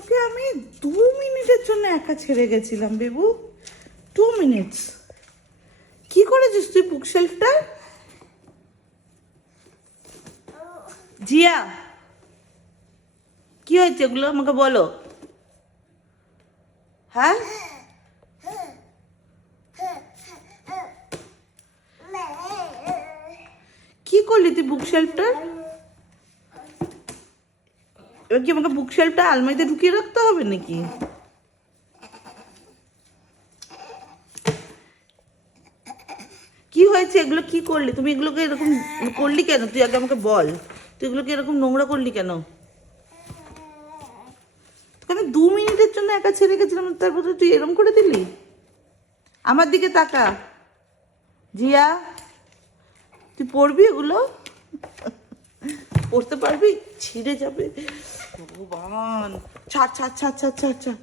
তোকে আমি 2 মিনিটের জন্য একা ছেড়ে গেছিলাম বেবু, 2 মিনিটস। কি করেছিস তুই বুকশেলফটা? জিয়া, কি হয়েছে এগুলো আমাকে বলো। হ্যাঁ, কি করলি তুই বুকশেলফটা? এবার কি আমাকে বুকশেলফটা আলমারিতে ঢুকিয়ে রাখতে হবে নাকি? কি হয়েছে এগুলো? কি করলি তুমি? এগুলোকে এরকম করলি কেন? তুই আগে আমাকে বল, তুই এগুলোকে এরকম নোংরা করলি কেন? তোকে আমি 2 মিনিটের জন্য একা ছেড়ে গেছিলাম, তারপর তুই এরকম করে দিলি। আমার দিকে তাকা জিয়া, তুই পড়বি এগুলো? পড়তে পারবি? ছিঁড়ে যাবে ভগবান। ছাড় ছাড় ছাড় ছাড় ছাড় ছাড়।